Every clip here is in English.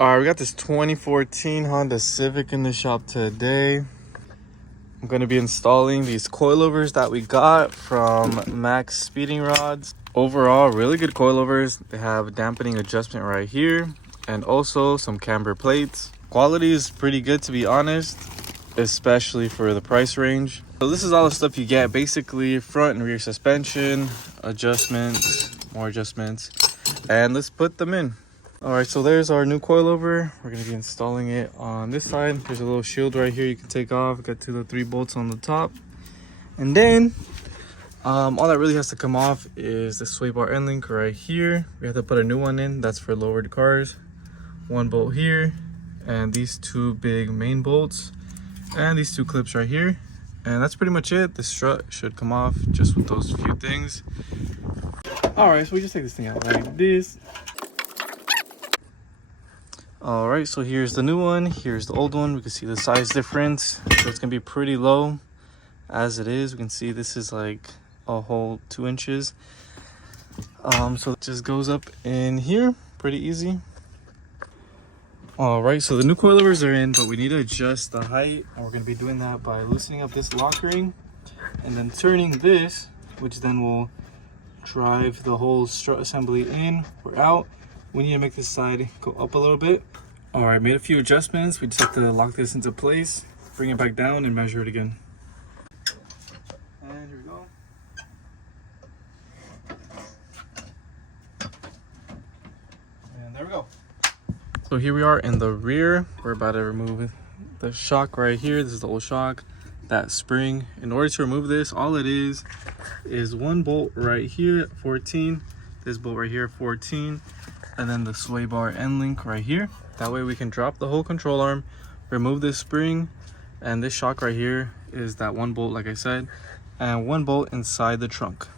All right, we got this 2014 Honda Civic in the shop today. I'm going to be installing these coilovers that we got from MAXSPEEDINGRODS. Overall, really good coilovers. They have dampening adjustment right here and also some camber plates. Quality is pretty good, to be honest, especially for the price range. So this is all the stuff you get, basically front and rear suspension, adjustments, more adjustments, and let's put them in. All right, so there's our new coilover. We're gonna be installing it on this side. There's a little shield right here you can take off, get to the 3 bolts on the top. And then all that really has to come off is the sway bar end link right here. We have to put a new one in, that's for lowered cars. 1 bolt here, and these 2 big main bolts, and these 2 clips right here. And that's pretty much it. The strut should come off just with those few things. All right, so we just take this thing out like this. All right, so here's the new one, here's the old one. We can see the size difference, so it's gonna be pretty low as it is. We can see this is like a whole 2 inches. So it just goes up in here, pretty easy. All right, so the new coilovers are in, but we need to adjust the height, and we're gonna be doing that by loosening up this lock ring and then turning this, which then will drive the whole strut assembly in or out. We need to make this side go up a little bit. All right, made a few adjustments. We just have to lock this into place, bring it back down, and measure it again. And here we go. And there we go. So here we are in the rear. We're about to remove the shock right here. This is the old shock, that spring. In order to remove this, all it is 1 bolt right here at 14, this bolt right here at 14, and then the sway bar end link right here. That way we can drop the whole control arm, remove this spring, and this shock right here is that 1 bolt, like I said, and 1 bolt inside the trunk.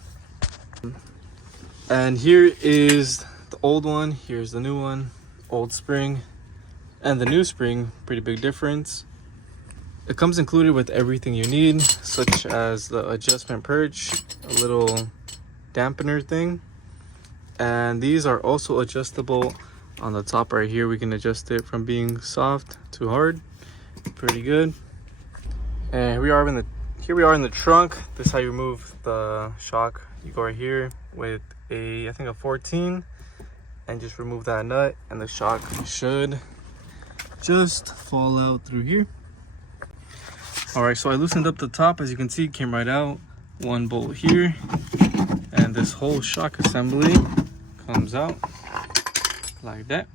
And here is the old one, here's the new one. Old spring and the new spring, pretty big difference. It comes included with everything you need, such as the adjustment perch, a little dampener thing, and these are also adjustable. On the top right here, we can adjust it from being soft to hard. Pretty good. And here we are in the trunk. This is how you remove the shock. You go right here with I think a 14, and just remove that nut, and the shock should just fall out through here. All right, so I loosened up the top. As you can see, it came right out. 1 bolt here, and this whole shock assembly comes out like that.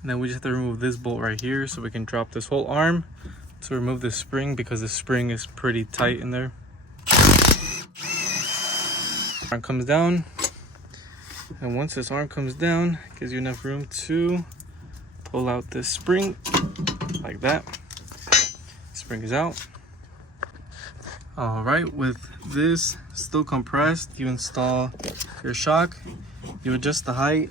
And then we just have to remove this bolt right here, so we can drop this whole arm to remove the spring, because the spring is pretty tight in there. Arm comes down, and once this arm comes down, it gives you enough room to pull out this spring like that. Spring is out. All right, with this still compressed, you install your shock, you adjust the height.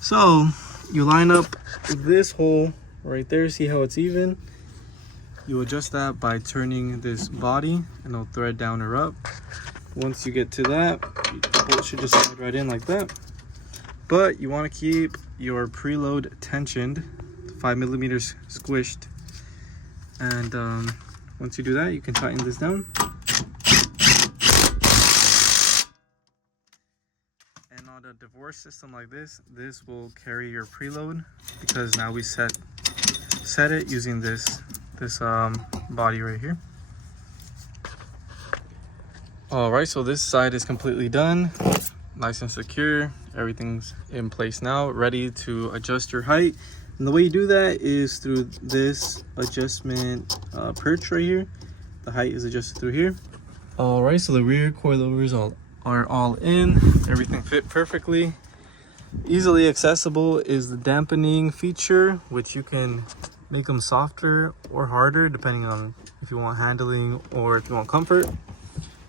So you line up this hole right there, see how it's even? You adjust that by turning this body, and it'll thread down or up. Once you get to that, the bolt should just slide right in like that. But you want to keep your preload tensioned, 5 millimeters squished. And once you do that, you can tighten this down. And on a divorce system like this will carry your preload, because now we set it using this body right here. All right, so this side is completely done, nice and secure. Everything's in place now, ready to adjust your height. And the way you do that is through this adjustment perch right here. The height is adjusted through here. All right, so the rear coilovers are all in. Everything fit perfectly. Easily accessible is the dampening feature, which you can make them softer or harder depending on if you want handling or if you want comfort.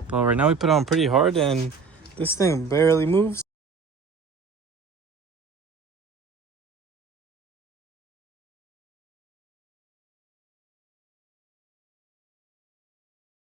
But right now we put it on pretty hard, and this thing barely moves.